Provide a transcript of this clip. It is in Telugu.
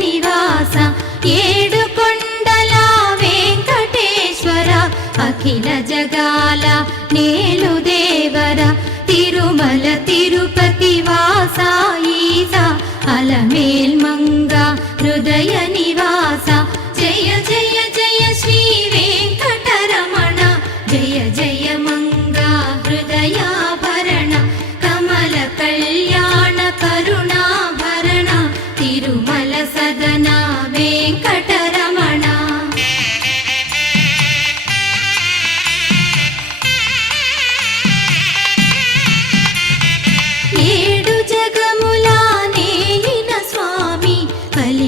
నివాస ఏడుకొండల వెంకటేశ్వర అఖిల జగాల నేలు దేవర తిరుమల తిరుపతి వాస ఈస అలమేల్ మంగ